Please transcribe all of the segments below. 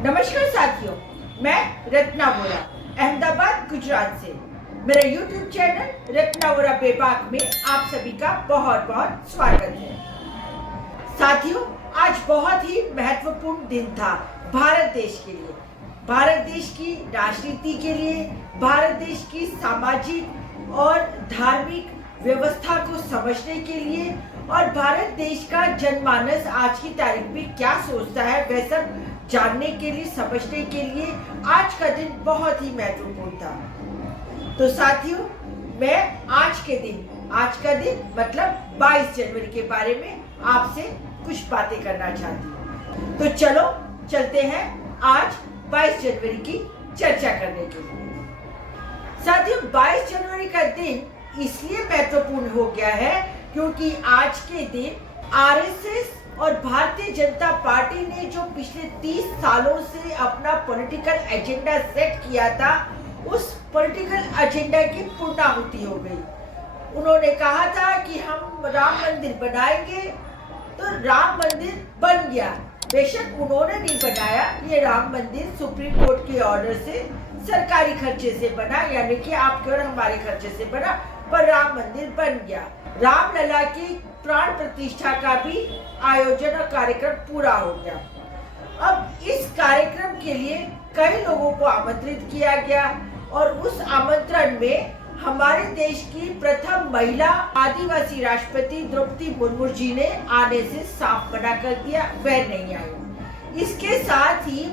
नमस्कार साथियों, मैं रत्ना वोरा अहमदाबाद गुजरात से। मेरा YouTube चैनल रत्ना वोरा बेबाक में आप सभी का बहुत बहुत स्वागत है। साथियों, आज बहुत ही महत्वपूर्ण दिन था भारत देश के लिए, भारत देश की राजनीति के लिए, भारत देश की सामाजिक और धार्मिक व्यवस्था को समझने के लिए और भारत देश का जनमानस आज की तारीख में क्या सोचता है वह सब जानने के लिए, समझने के लिए आज का दिन बहुत ही महत्वपूर्ण था। तो साथियों, मैं आज का दिन मतलब 22 जनवरी के बारे में आपसे कुछ बातें करना चाहती हूँ। तो चलो चलते हैं आज 22 जनवरी की चर्चा करने के लिए। साथियों, 22 जनवरी का दिन इसलिए महत्वपूर्ण हो गया है क्योंकि आज के दिन आरएसएस और भारतीय जनता पार्टी ने जो पिछले 30 सालों से अपना पॉलिटिकल एजेंडा सेट किया था, उस पॉलिटिकल एजेंडा की पूर्णाहुति हो गई। उन्होंने कहा था कि हम राम मंदिर बनाएंगे, तो राम मंदिर बन गया। बेशक उन्होंने नहीं बनाया, ये राम मंदिर सुप्रीम कोर्ट के ऑर्डर से सरकारी खर्चे से बना, यानी कि आपके और हमारे खर्चे से बना, पर राम मंदिर बन गया। रामलला की प्राण प्रतिष्ठा का भी आयोजन और कार्यक्रम पूरा हो गया। अब इस कार्यक्रम के लिए कई लोगों को आमंत्रित किया गया और उस आमंत्रण में हमारे देश की प्रथम महिला आदिवासी राष्ट्रपति द्रौपदी मुर्मू जी ने आने से साफ मना कर दिया, वह नहीं आई। इसके साथ ही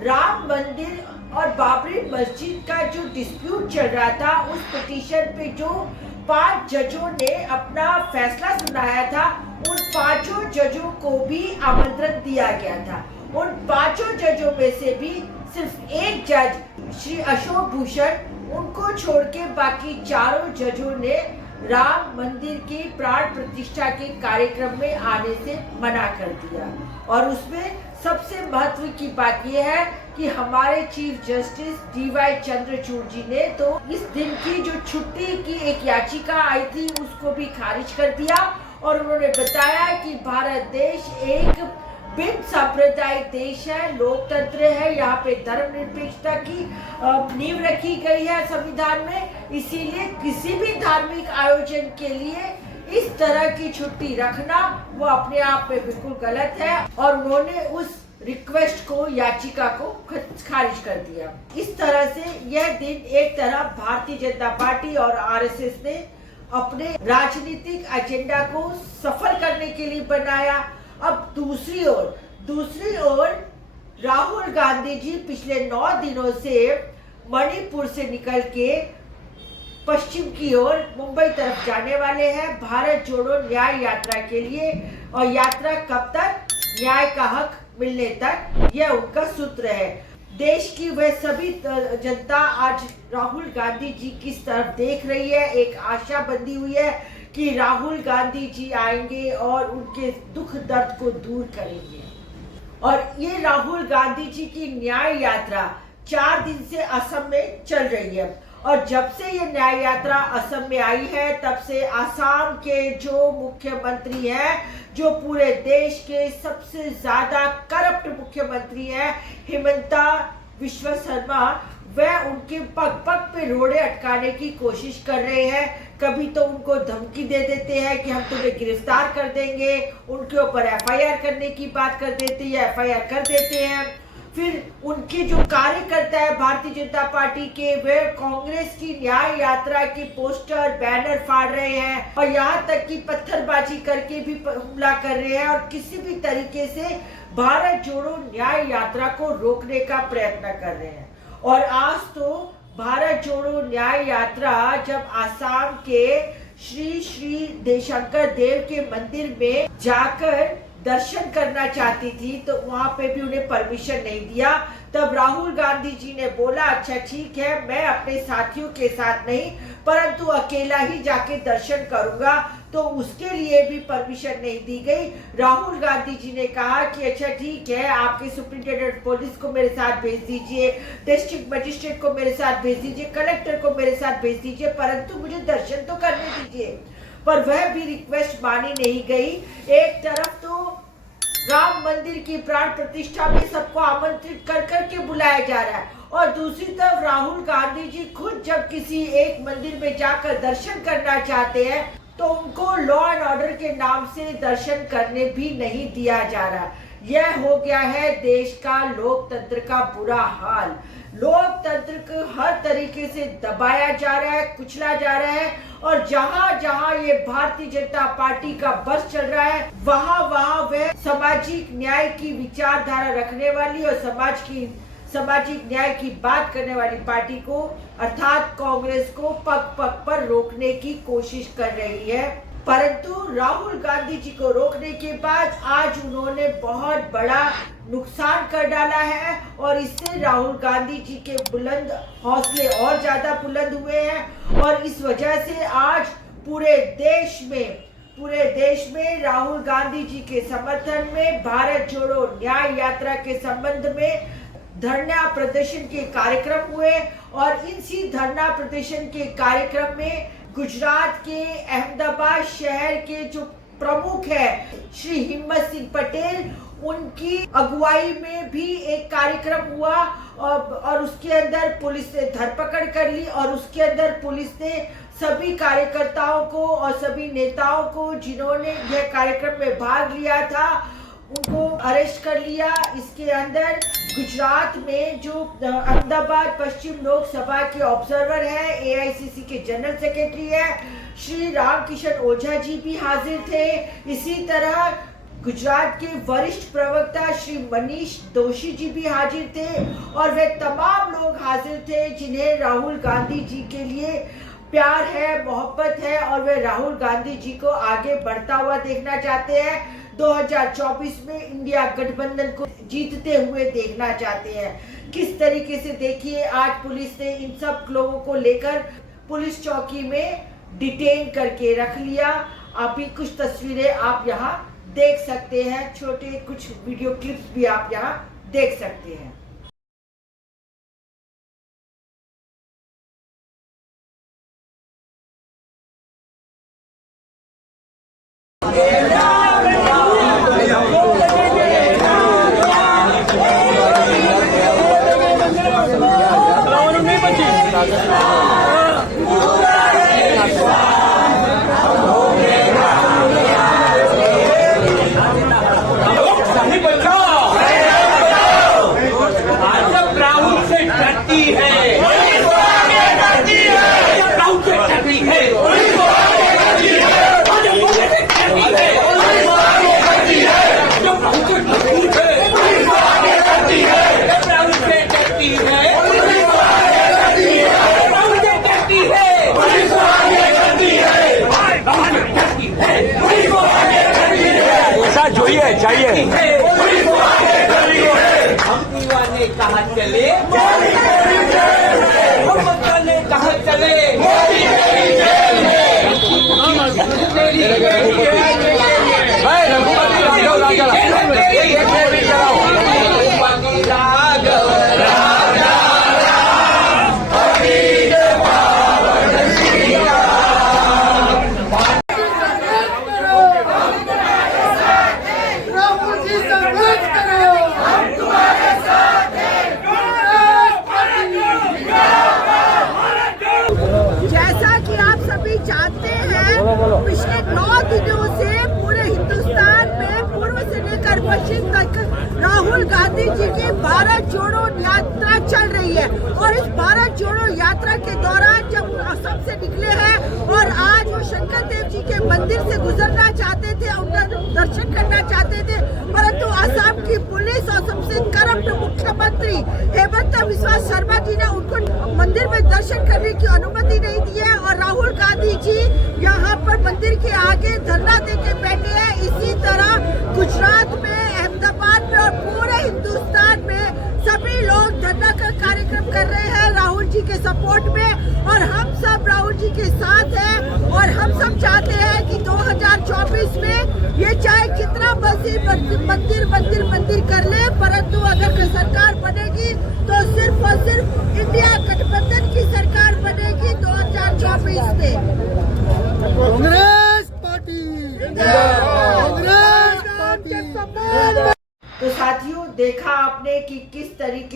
राम मंदिर और बाबरी मस्जिद का जो डिस्प्यूट चल रहा था, उस पिटीशन पे जो 5 जजों ने अपना फैसला सुनाया था, उन 5 जजों को भी आमंत्रण दिया गया था। उन 5 जजों में से भी सिर्फ एक जज श्री अशोक भूषण, उनको छोड़ के बाकी 4 जजों ने राम मंदिर की प्राण प्रतिष्ठा के कार्यक्रम में आने से मना कर दिया। और उसमें सबसे महत्व की बात यह है कि हमारे चीफ जस्टिस DY चंद्रचूड़ जी ने तो इस दिन की जो छुट्टी की एक याचिका आई थी उसको भी खारिज कर दिया और उन्होंने बताया कि भारत देश एक भिन्न सांप्रदायिक देश है, लोकतंत्र है, यहाँ पे धर्मनिरपेक्षता की नींव रखी गई है संविधान में। इसीलिए किसी भी धार्मिक आयोजन के लिए इस तरह की छुट्टी रखना वो अपने आप में बिल्कुल गलत है और उन्होंने उस रिक्वेस्ट को, याचिका को खारिज कर दिया। इस तरह से यह दिन एक तरह भारतीय जनता पार्टी और आरएसएस ने अपने राजनीतिक एजेंडा को सफल करने के लिए बनाया। अब दूसरी ओर राहुल गांधी जी पिछले 9 दिनों से मणिपुर से निकल के पश्चिम की ओर मुंबई तरफ जाने वाले हैं भारत जोड़ो न्याय यात्रा के लिए। और यात्रा कब तक? न्याय का हक मिलने तक, यह उनका सूत्र है। देश की वह सभी जनता आज राहुल गांधी जी किस तरफ देख रही है, एक आशा बंधी हुई है कि राहुल गांधी जी आएंगे और उनके दुख दर्द को दूर करेंगे। और ये राहुल गांधी जी की न्याय यात्रा 4 दिन से असम में चल रही है और जब से ये न्याय यात्रा असम में आई है तब से असम के जो मुख्यमंत्री हैं, जो पूरे देश के सबसे ज्यादा करप्ट मुख्यमंत्री हैं, हिमंता बिस्वा शर्मा, वह उनके पग पग पे रोड़े अटकाने की कोशिश कर रहे हैं। कभी तो उनको धमकी दे देते हैं कि हम तुम्हें गिरफ्तार कर देंगे, उनके ऊपर FIR करने की बात कर देते हैं, FIR कर देते हैं। फिर उनके जो कार्यकर्ता है भारतीय जनता पार्टी के, वे कांग्रेस की न्याय यात्रा के पोस्टर, बैनर फाड़ रहे हैं और यहाँ तक कि पत्थरबाजी करके भी हमला कर रहे हैं और किसी भी तरीके से भारत जोड़ो न्याय यात्रा को रोकने का प्रयत्न कर रहे हैं। और आज तो भारत जोड़ो न्याय यात्रा जब आसाम के श्री देशंकर देव के मंदिर में जाकर दर्शन करना चाहती थी तो वहां पे भी उन्हें परमिशन नहीं दिया। तब राहुल गांधी जी ने बोला, अच्छा ठीक है, मैं अपने साथियों के साथ नहीं परंतु अकेला ही जाके दर्शन करूंगा, तो उसके लिए भी परमिशन नहीं दी गई। राहुल गांधी जी ने कहा कि अच्छा ठीक है, आपके सुप्रिंटेंडेंट पुलिस को मेरे साथ भेज दीजिए, डिस्ट्रिक्ट मजिस्ट्रेट को मेरे साथ भेज दीजिए, कलेक्टर को मेरे साथ भेज दीजिए, परंतु मुझे दर्शन तो करने दीजिए। पर वह भी रिक्वेस्ट मानी नहीं गई। एक तरफ तो राम मंदिर की प्राण प्रतिष्ठा में सबको आमंत्रित कर करके बुलाया जा रहा है, और दूसरी तरफ राहुल गांधी जी खुद जब किसी एक मंदिर में जाकर दर्शन करना चाहते हैं तो उनको लॉ एंड ऑर्डर के नाम से दर्शन करने भी नहीं दिया जा रहा। यह हो गया है देश का लोकतंत्र का बुरा हाल। लोकतंत्र को हर तरीके से दबाया जा रहा है, कुचला जा रहा है, और जहां जहां ये भारतीय जनता पार्टी का बस चल रहा है वहां वहां वह सामाजिक न्याय की विचारधारा रखने वाली और सामाजिक न्याय की बात करने वाली पार्टी को अर्थात कांग्रेस को पग पग पर रोकने की कोशिश कर रही है। परंतु राहुल गांधी जी को रोकने के बाद आज उन्होंने बहुत बड़ा नुकसान कर डाला है, और इससे राहुल गांधी जी के बुलंद हौसले और ज्यादा बुलंद हुए हैं, और इस वजह से आज पूरे देश में राहुल गांधी जी के समर्थन में भारत जोड़ो न्याय यात्रा के संबंध में धरना प्रदर्शन के कार्यक्रम हुए, और इसी धरना प्रदर्शन के कार्यक्रम में गुजरात के अहमदाबाद शहर के जो प्रमुख है श्री हिम्मत सिंह पटेल, उनकी अगुवाई में भी एक कार्यक्रम हुआ, और उसके अंदर पुलिस ने धरपकड़ कर ली, और उसके अंदर पुलिस ने सभी कार्यकर्ताओं को और सभी नेताओं को जिन्होंने यह कार्यक्रम में भाग लिया था उनको अरेस्ट कर लिया। इसके अंदर गुजरात में जो अहमदाबाद पश्चिम लोकसभा के ऑब्जर्वर है, एआईसीसी के जनरल सेक्रेटरी है, श्री रामकिशन ओझा जी भी हाजिर थे। इसी तरह गुजरात के वरिष्ठ प्रवक्ता श्री मनीष दोशी जी भी हाजिर थे, और वे तमाम लोग हाजिर थे जिन्हें राहुल गांधी जी के लिए प्यार है, मोहब्बत है, और वे राहुल गांधी जी को आगे बढ़ता हुआ देखना चाहते हैं। 2024 में इंडिया गठबंधन को जीतते हुए देखना चाहते हैं। किस तरीके से देखिए आज पुलिस ने इन सब लोगों को लेकर पुलिस चौकी में डिटेन करके रख लिया। अभी कुछ तस्वीरें आप यहाँ देख सकते हैं, छोटे कुछ वीडियो क्लिप्स भी आप यहाँ देख सकते हैं। चाहिए हम दीवाने कहाँ चले, हम ने कहाँ चले, पिछले 9 दिनों से पूरे हिंदुस्तान में पूर्व से लेकर पश्चिम तक राहुल गांधी जी की भारत जोड़ो यात्रा चल रही है, और इस भारत जोड़ो यात्रा के दौरान जब असम से निकले हैं और आज वो शंकर देव जी के मंदिर से गुजरना चाहते थे, उनका दर्शन करना चाहते थे, परंतु असम की पुलिस और सबसे करप्ट मुख्यमंत्री हेमंत बिस्वा शर्मा जी ने उनको मंदिर में दर्शन करने की अनुमति नहीं दी है, और राहुल गांधी जी यहाँ पर मंदिर के आगे धरना देके बैठे हैं। इसी तरह गुजरात में, अहमदाबाद में और पूरे हिंदुस्तान में सभी लोग धरना का कार्यक्रम कर रहे हैं राहुल जी के सपोर्ट में, और हम सब राहुल जी के साथ हैं, और हम सब चाहते हैं कि 2024 में ये चाहे कितना मंदिर कर ले, परंतु अगर सरकार बनेगी तो सिर्फ और सिर्फ इंडिया गठबंधन की सरकार बनेगी 2024 में। कांग्रेस पार्टी, कांग्रेस पार्टी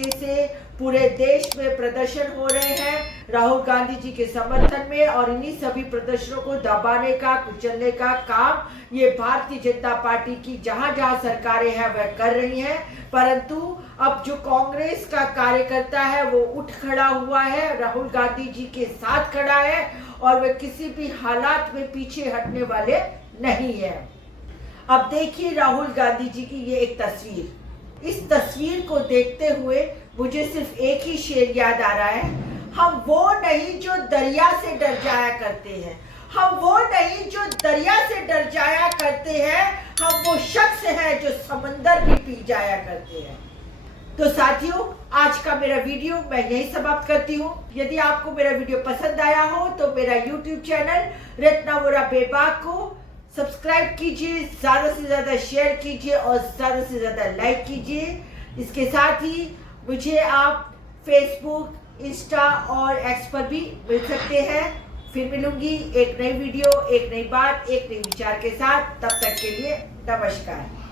तरीके से पूरे देश में प्रदर्शन हो रहे हैं राहुल गांधी जी के समर्थन में, और इन्हीं सभी प्रदर्शनों को दबाने का, कुचलने का काम ये भारतीय जनता पार्टी की जहां जहां सरकारें हैं वह कर रही हैं। परंतु अब जो कांग्रेस का कार्यकर्ता है वो उठ खड़ा हुआ है, राहुल गांधी जी के साथ खड़ा है, और वे किसी भी हालात में पीछे हटने वाले नहीं है। अब देखिए राहुल गांधी जी की ये एक तस्वीर, इस तस्वीर को देखते हुए मुझे सिर्फ एक ही शेर याद आ रहा है, हम वो नहीं जो दरिया से डर जाया करते हैं, हम वो नहीं जो दरिया से डर जाया करते हैं, हम वो शख्स हैं जो समंदर भी पी जाया करते हैं। तो साथियों, आज का मेरा वीडियो मैं यही समाप्त करती हूँ। यदि आपको मेरा वीडियो पसंद आया हो तो मेरा YouTube चैनल रत्ना वोरा बेबाक को सब्सक्राइब कीजिए, ज्यादा से ज्यादा शेयर कीजिए और ज्यादा से ज्यादा लाइक कीजिए। इसके साथ ही मुझे आप फेसबुक, इंस्टा और एक्स पर भी मिल सकते हैं। फिर मिलूंगी एक नई वीडियो, एक नई बात, एक नई विचार के साथ। तब तक के लिए नमस्कार।